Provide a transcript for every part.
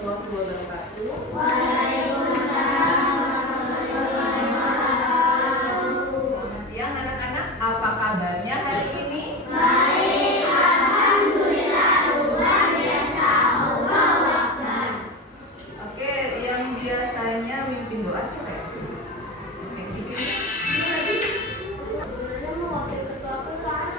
warahmatullahi wabarakatuh. Waalaikumsalam warahmatullahi wabarakatuh. Selamat siang anak-anak. Apa kabarnya hari ini? Baik, alhamdulillah, luar biasa. Allahu Akbar. Oke, yang biasanya mimpin doa siapa ya? Oke, Sebenarnya mau wakil ketua kelas.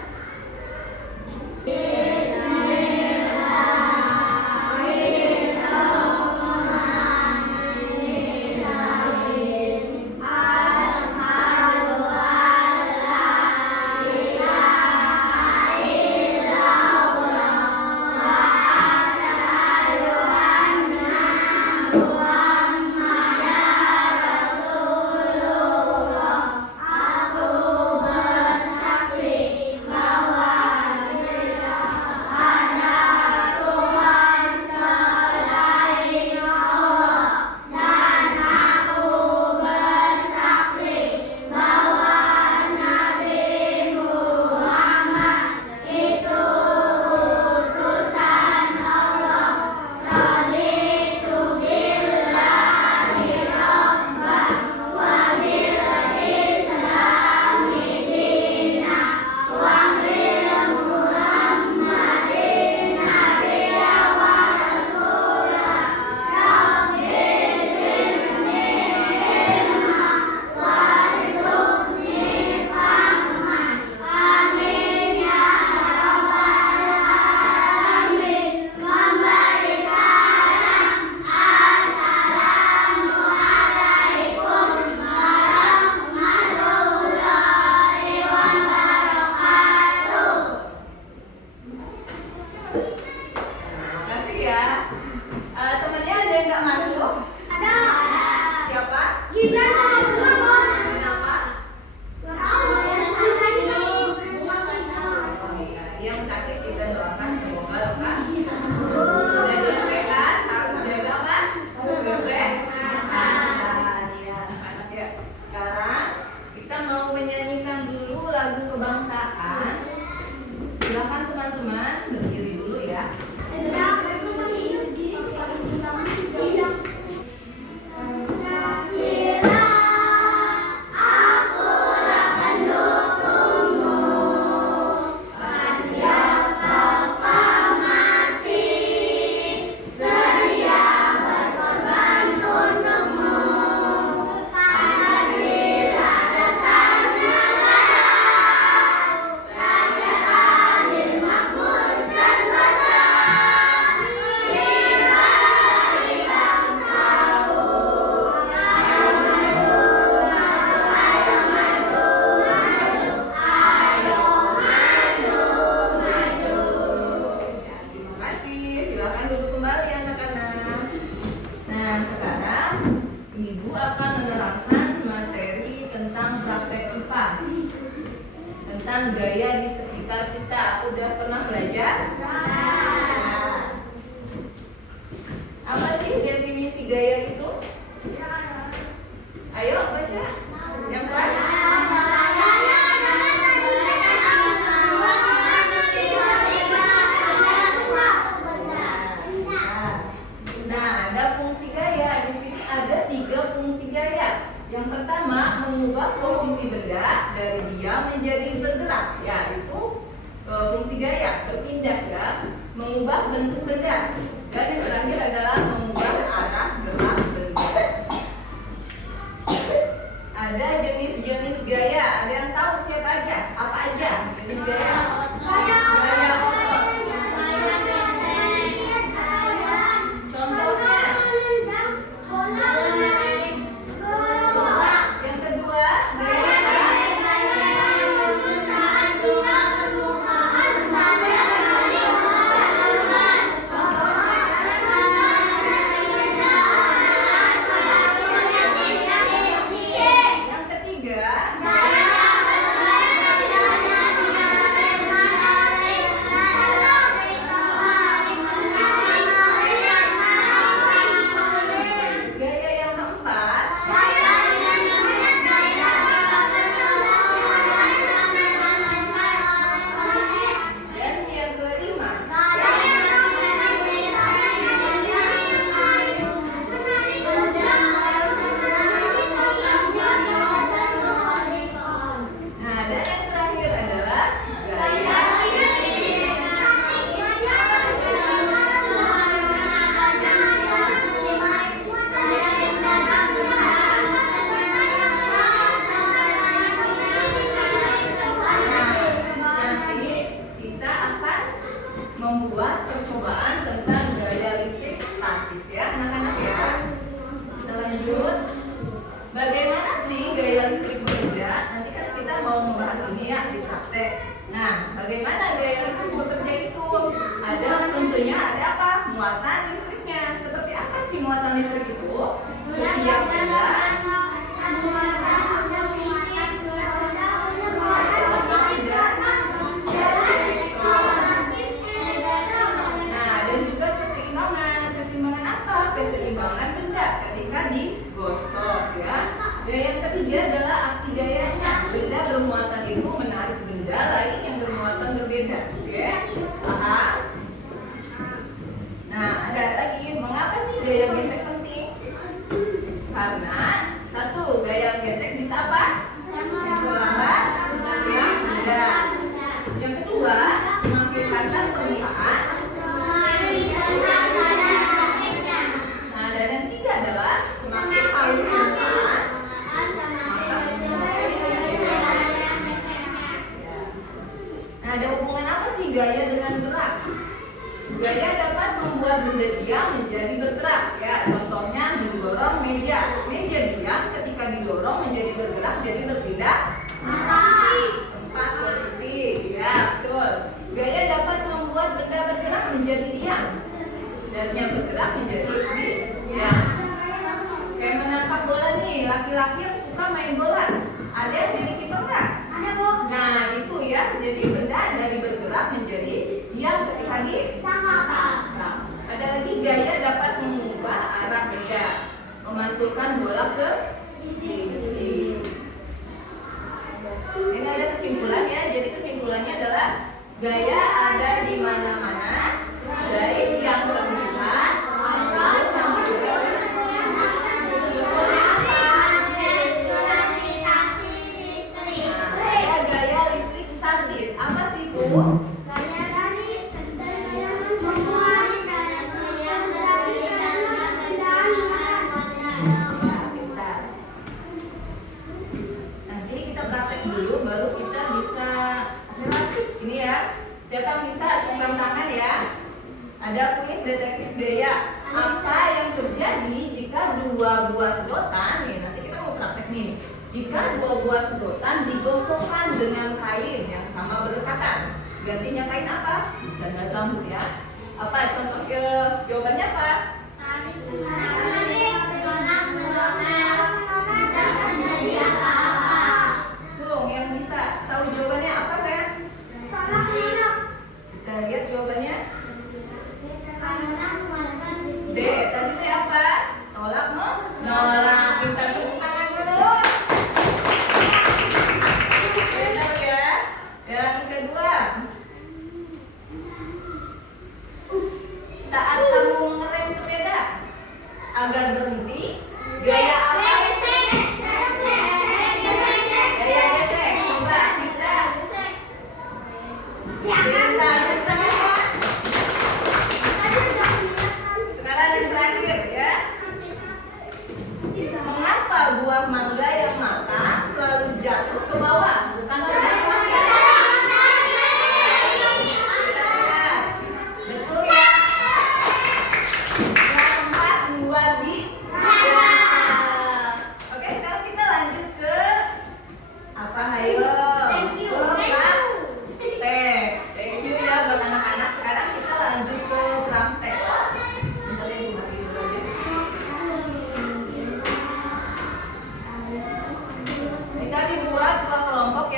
makasih ya. Temennya ada yang nggak masuk? Ada. Siapa? Gibran. Kenapa? Oh iya, yang sakit kita doakan semoga lekas. Dan sehat, harus jaga apa? Kesehatan. Ya, anak-anak ya. Sekarang kita mau menyanyikan dulu lagu kebangsaan. Silakan teman-teman berdiri dulu ya. Pancasila, akulah pendukungmu. Tiap proklamasi sedia berkorban untukmu. Pancasila dasar negara, rakyat adil makmur sentosa. Mari bangsaku, ayo maju, ayo maju, ayo maju, maju. Terima kasih. Silakan duduk kembali anak-anak. Nah, sekarang Ibu akan menerangkan materi tentang praktek kipas. Tentang gaya di sekitar kita. Udah pernah belajar? Apa sih definisi gaya itu? Ayo baca. Yang kelas? Nah, ada fungsi gaya. Di sini ada 3 fungsi gaya. Yang pertama, mengubah posisi benda dari diam menjadi bergerak, yaitu fungsi gaya, berpindah ya, mengubah bentuk benda. Dan yang terakhir adalah mengubah arah gerak benda. Ada jenis-jenis gaya. Ada yang tahu siapa aja? Apa aja jenis gaya? Gaya otot. Contohnya. Yang kedua, gaya muatan listrik itu setiap benda dan juga keseimbangan apa? Keseimbangan benda ketika digosok ya. Dan yang ketiga adalah aksi gayanya. Benda bermuatan itu menarik benda lain yang bermuatan berbeda. Oke? Paham? Nah, ada lagi. Mengapa sih gaya gesek penting? Karena satu, gaya gesek bisa apa? Melambat yang benda. Yang kedua, semakin kasar permukaan. Nah, dan yang ketiga adalah semakin halus permukaan. Nah, ada hubungan apa sih gaya dengan gerak? Gaya dapat membuat benda diam menjadi bergerak. Ya, contohnya mendorong meja. Meja diam ketika didorong menjadi bergerak, jadi berpindah tempat posisi. Ya, betul. Gaya dapat membuat benda bergerak menjadi diam. Dan yang bergerak menjadi diam. Kayak menangkap bola nih, laki-laki yang suka main bola. Ada yang jadi kiper nggak? Ada, Bu. Nah, itu ya. Jadi benda dari bergerak menjadi diam ketika ditangkap. Nah, ada lagi gaya dapat mengubah arah benda, memantulkan bola ke dinding. Ini ada kesimpulannya. Jadi kesimpulannya adalah gaya ada di mana-mana, baik yang terlihat maupun yang tidak. Ada gaya listrik statis. Apa sih itu? Nanti kita praktek dulu, baru kita bisa ini ya. Siapa yang bisa acungkan tangan ya? Ada kuis detektif gaya. Apa yang terjadi jika dua buah sedotan nih? Nanti kita mau praktek nih. Jika dua buah sedotan digosokkan dengan kain yang sama berdekatan, gantinya kain apa? Bisa dari rambut ya. Apa contoh jawabannya apa? Cung, yang bisa tahu jawabannya apa sayang? Kita lihat jawabannya. D, tadi itu apa? Tolak menolak. Kita tepuk tangan dulu. Benar ya. Yang kedua, saat kamu mengerem sepeda agar berhenti, gaya apa? Gaya gesek. Coba kita. Sekarang yang terakhir ya. Mengapa buah mangga yang matang selalu jatuh ke bawah? Bukan ke bawah ya? Betul ya? Yang empat buat di dalam. Oke, sekarang kita lanjut ke apa? Ayo. Thank you ya buat anak-anak. Sekarang kita lanjut ke praktek. Bentar ya, Bu Mari dulu aja. Kita dibuat dua kelompok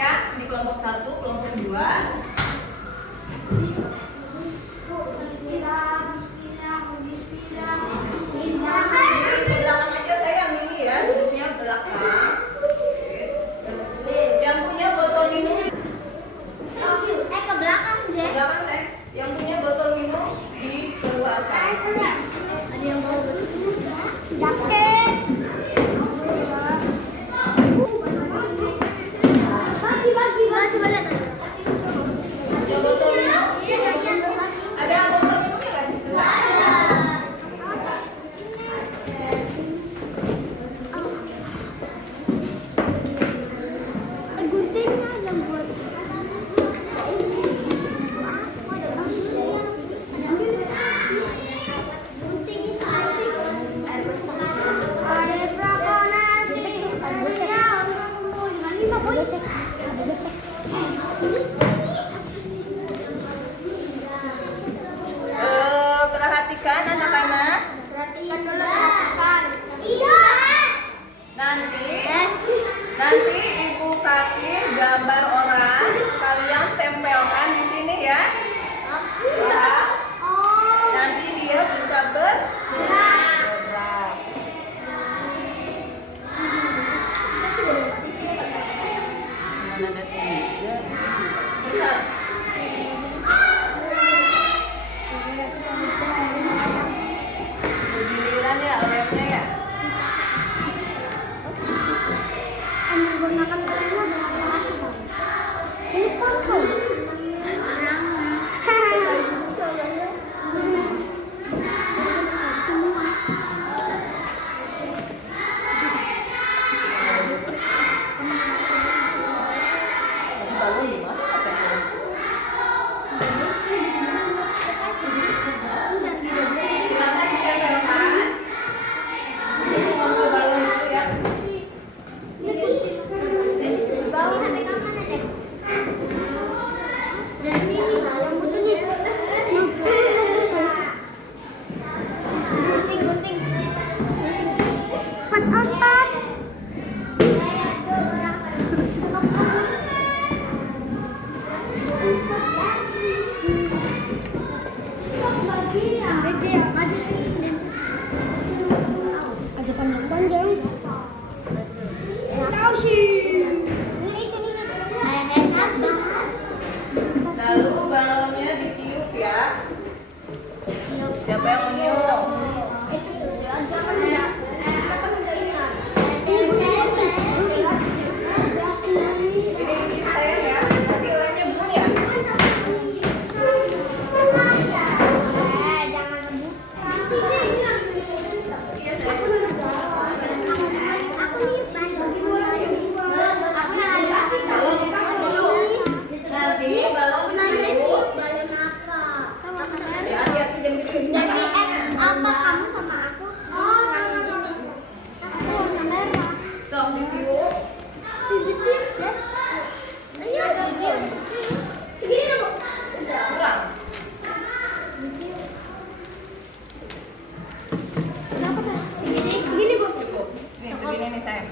ini sayang?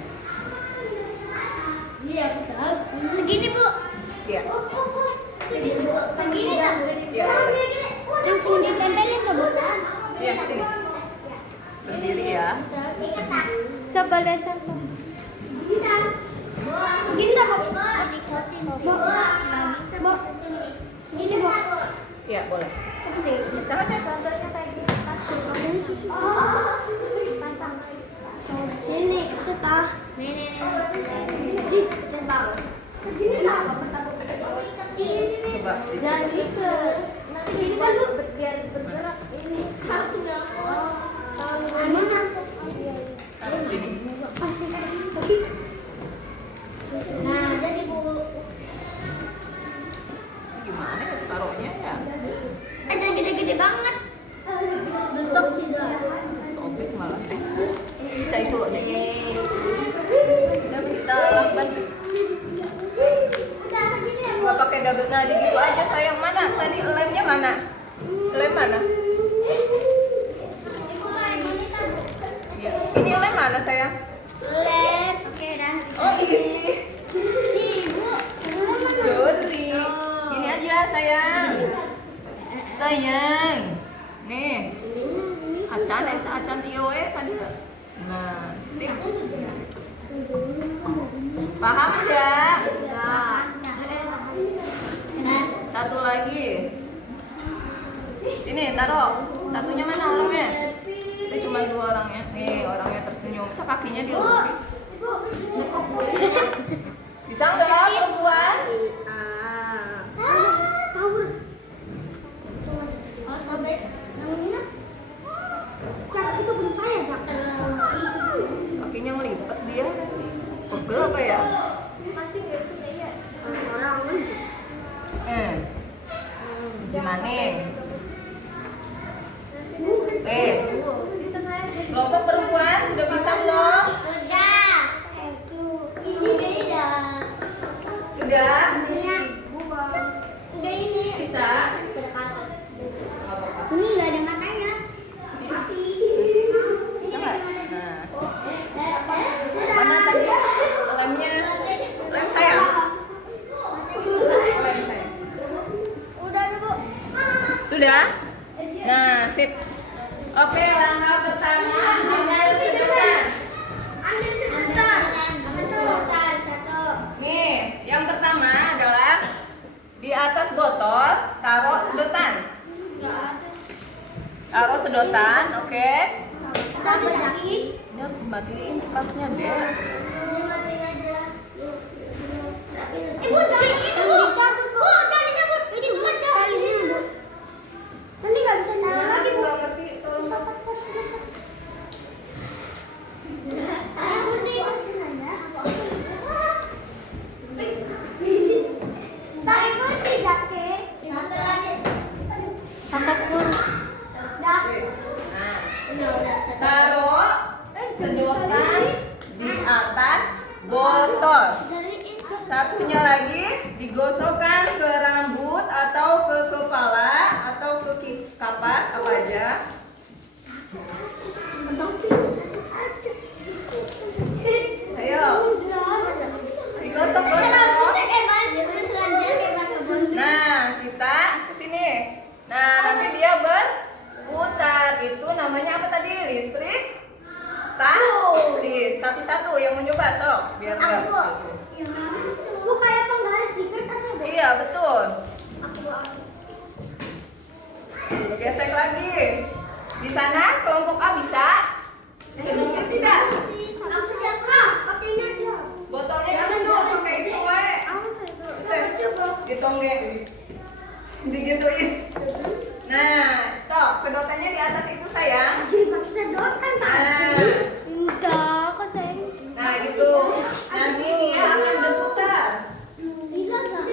Iya, betul. Segini, Bu. Iya. Segini, Bu. Segini lah. Iya. Langsung ditempelin ke Bu. Iya, sini. Berdiri ya. Coba lihat contoh. Segini tak, Bu? Bu. Nggak bisa, Bu. Segini, Bu. Iya, boleh. Tapi sih, Sama saya. contohnya kayak gini. Ini susu. Pasang. Sini, kita. Nih. Cip, coba. Coba. Jangan gitu. Segini kan, Bu, biar bergerak. Ini. Aku nggak mau. Taruh sini. Nah, jadi Bu. Gimana ya taruhnya ya? Jangan gede-gede banget. Tutup juga. Sobek malah. Bisa itu deh. Udah kita lakukan. Nggak pakai double nadi gitu aja sayang. Mana? Tadi lemnya mana? Lem mana? Ya. Ini lem mana sayang? Lem. Oke, dah. Oh ini. Ibu. Sorry. Ini aja sayang. Sayang. Nih. Acan iyo tadi. Nah, sip. Paham enggak? Satu lagi. Sini taruh. Satunya mana orangnya? Itu cuma 2 orangnya. Nih orangnya tersenyum. Kita kakinya dilurusin. Bisa nggak perempuan? Itu punya saya, Cak. Kakinya ngelipet dia. Pegel apa ya? Gimana? Kelompok perempuan sudah bisa belum? Sudah. Ini beda. Sudah? Enggak ini. Bisa? Kedekatan. Ini enggak ada matanya. Bisa nggak? Nah, mana tadi lemnya? Lem saya. Lem saya. Udah, Bu. Sudah? Nah, sip. Oke, langkah pertama ambil sedotan. Ambil sedotan. Ambil sedotan satu. Nih, yang pertama adalah di atas botol taruh sedotan. Taruh sedotan, oke. Cabut kaki. Ini harus dimatiin kipasnya deh. Dimatiin aja. Ibu, cabut itu, Bu. Cabut, Bu. Jangan dicabut. Ini bukan cabut. Nanti nggak bisa nyala lagi, Bu. Nggak ngerti. Aku sih. Tarik kunci, Jake. Sampai lagi. Sampai 10. Dah. Nah, Udah. taruh sedotan di atas botol. Dari itu. Satunya lagi digosokkan ke rambut atau ke kepala atau ke kapas apa aja. Ayo, digosok-gosok. Nah, kita ke sini. Nah, nanti dia berputar. Itu namanya apa tadi? Listrik? Statis. Satu-satu yang mau nyoba, sok. Biar enggak. Bu, kayak penggaris di kertas ya, Bu? Iya, betul. Gesek lagi. Di sana kelompok A bisa? Kelompok tidak. Langsung jatuh. Pakai ini aja. Botolnya jangan dong, pakai itu wae. Ditonggeng. Digituin. Nah, stop. Sedotannya di atas itu sayang. Pakai sedotan tadi. Enggak, kok saya. Nah, gitu. Nanti dia akan berputar. Bisa enggak?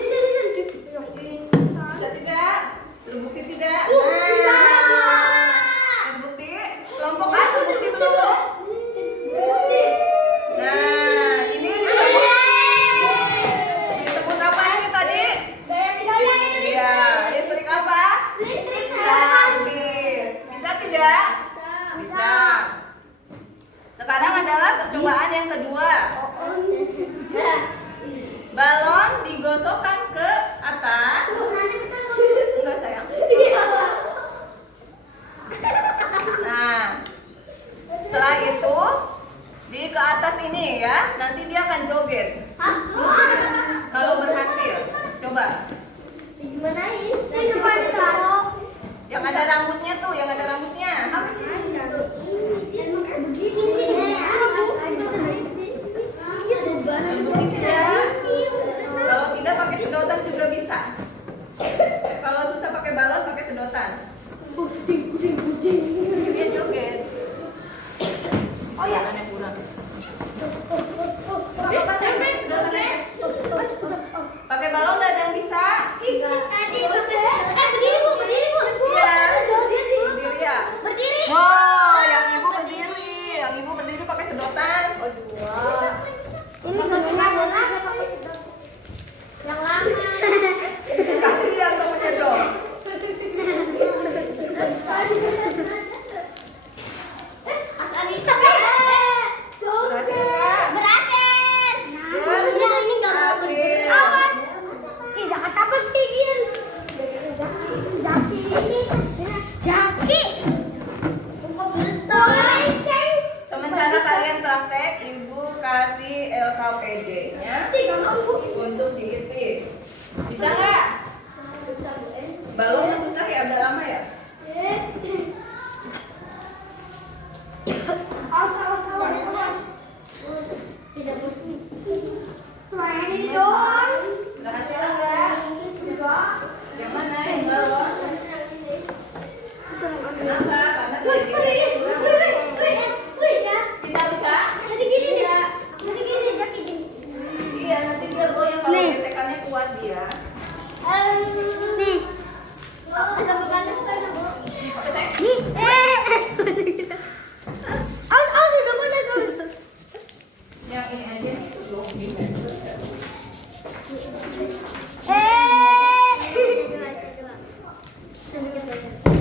Bisa tidak? Terbukti tidak? Bisa. Terbukti? Kelompok A terbukti belum? Nah, ini disebut apa ini tadi? Iya, listrik apa? Statis. Bisa tidak? Bisa. Sekarang adalah percobaan yang kedua. Balon digosokkan ke atas. Enggak sayang. Nah, setelah itu di ke atas ini ya, nanti dia akan joget. Kalau berhasil, coba. Gimana ini? Saya depan taruh. Yang ada rambutnya tuh, yang ada rambutnya. Kalau tidak pakai sedotan juga bisa. Kalau susah pakai balon, pakai sedotan. Dia joget. Oh ya, yang kurang. Pakai balon udah ada yang bisa. Berdiri bu. Iya. Berdiri ya. Berdiri. Oh, yang ibu berdiri. Yang ibu berdiri pakai sedotan. Ini sedotan yang lama. Kasihan temennya dong. Mas Ali. Berhasil nggak? Berhasil. Harusnya ini nggak mau Berhasil. awas. Ih, jangan capek sih, Gin. Jaki. Sementara kalian praktek, ibu kasih LKPD-nya untuk diisi. Bisa nggak? Balonnya susah ya, agak lama ya? Awas. Tidak pusing. Suaranya jadi doang. Berhasil nggak? Yang mana yang balon? Kenapa? Karena gaya kurang. Bisa? Iya, nanti dia goyang kalau Nih. gesekannya kuat dia. Nih. Ada bebannya sana, Bu. Nih. Awas, udah panas. Yang ini aja nih sudah.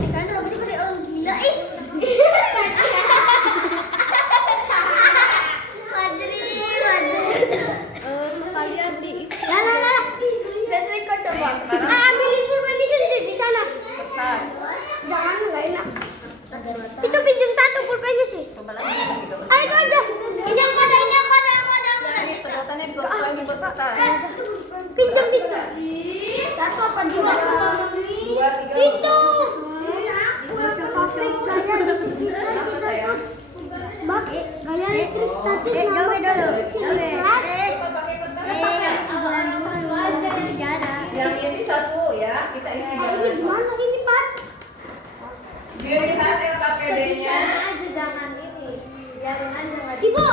Kalian kenapa sih kayak orang gila? Ih. Kalian diisi. Lah. Dari kau coba. Nih, sekarang. Ambilin pulpen itu di sana. Kertas. Jangan, nggak enak. Itu pinjam satu pulpennya sih. Coba lagi gitu. Ayo itu aja. Ini yang ada. Ini sedotannya digosok lagi buat kertas. Pinjam. Satu apa dua? 2, 3. Itu. Kenapa sayang? Bak, gaya listrik statis nama kelas. Yang isi satu ya, kita isi Ini jalan. gimana ini, Pak? Dilihat LKPD-nya. Ibu,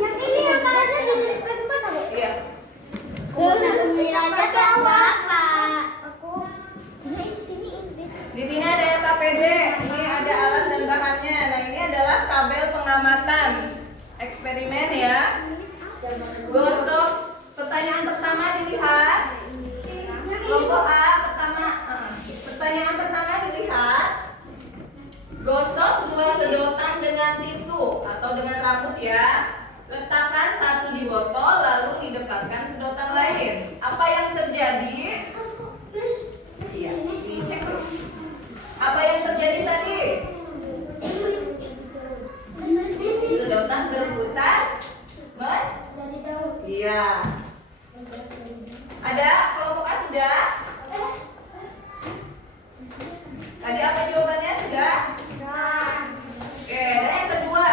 yang ini yang kelasnya tulis kelas 4 ada? Iya. Aja apa? Aku. Ini sini ini. Di sini ada LKPD. Ini ada alat dan bahannya. Nah, ini adalah tabel pengamatan eksperimen ya. Gosok. Pertanyaan pertama dilihat. Kelompok A pertama. Pertanyaan pertama dilihat. Gosok 2 sedotan dengan tisu atau dengan rambut ya. Letakkan satu di botol lalu didekatkan sedotan lain. Apa yang terjadi? Iya, dicek dulu. Apa yang terjadi tadi? Sedotan berputar. Iya. Ada kelompok A sudah? Tadi apa jawabannya sudah? Oke, dan yang kedua,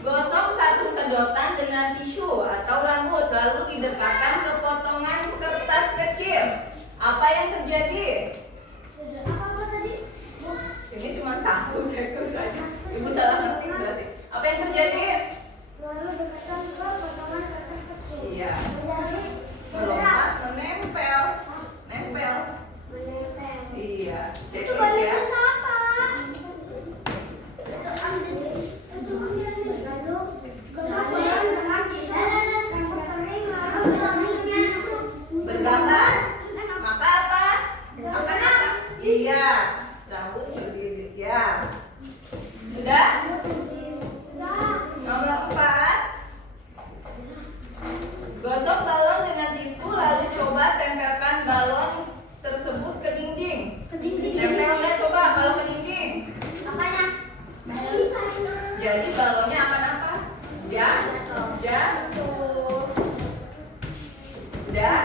gosok satu sedotan dengan tisu atau rambut lalu didekatkan ke potongan kertas kecil. Apa yang terjadi? Ini cuma satu cekur saja. Ibu salah ngetik berarti. Apa yang terjadi? Iya. Melompat, menempel. Nempel. Iya. Cek Itu terus ya. baliknya apa? Bergambar. Maka apa? Jadi balonnya akan apa? Jatuh. Udah?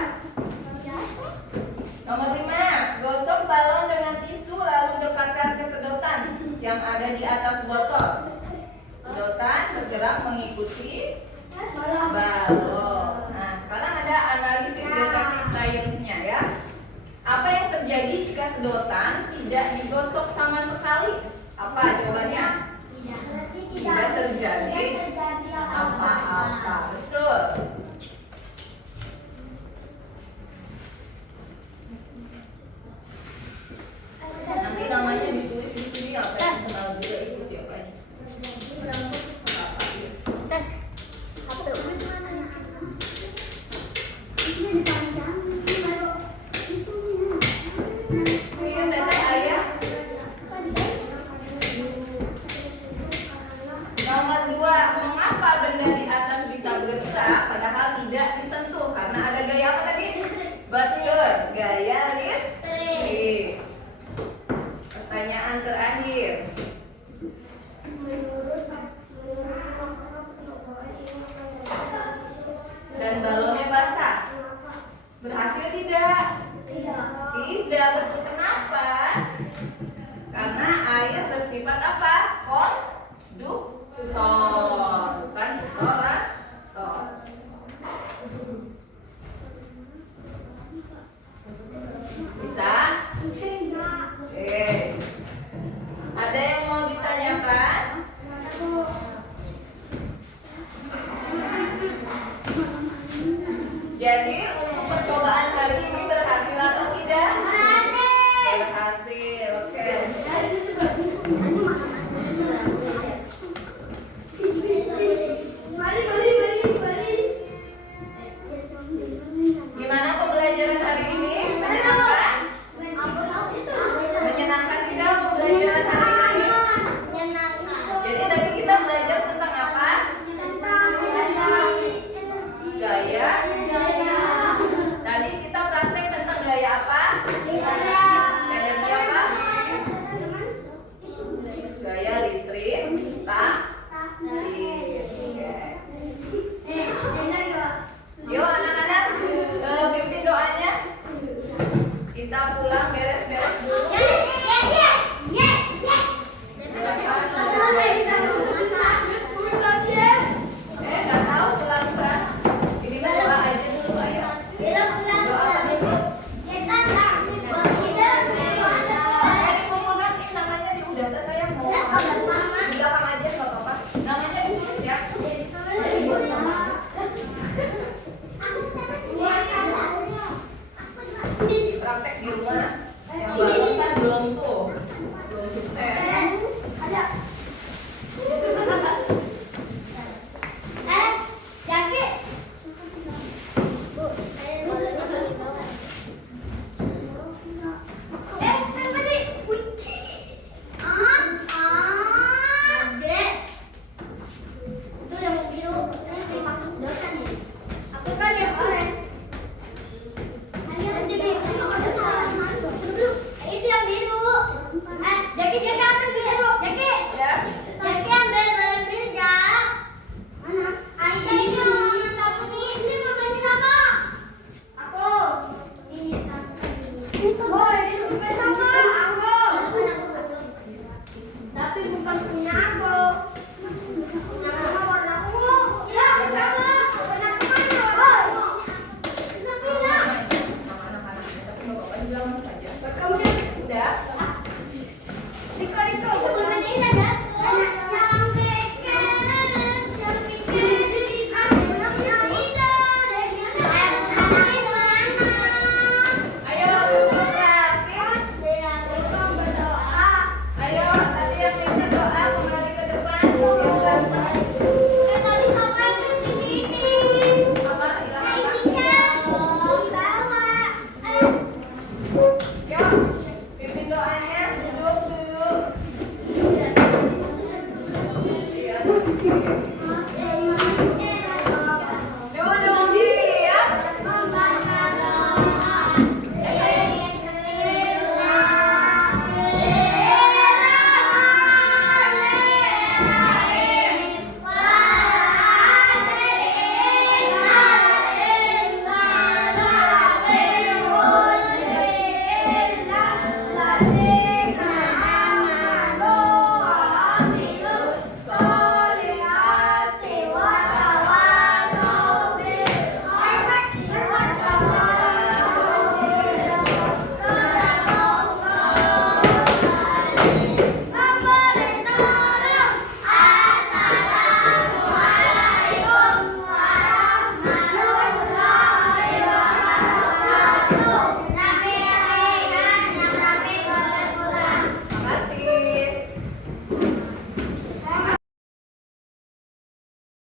Nomor 5, gosok balon dengan tisu lalu dekatkan ke sedotan yang ada di atas botol. Sedotan bergerak mengikuti balon. Nah, sekarang ada analisis detektif sainsnya ya. Apa yang terjadi jika sedotan tidak digosok sama sekali? Apa jawabannya? Tidak terjadi apa-apa. Betul. Nanti namanya ditulis di sini apa yang kenal juga itu siapa aja. Iya, teteh ayah. Nomor 2, mengapa benda di atas bisa bergerak padahal tidak disentuh? Karena ada gaya apa tadi? Betul, gaya listrik. Pertanyaan terakhir.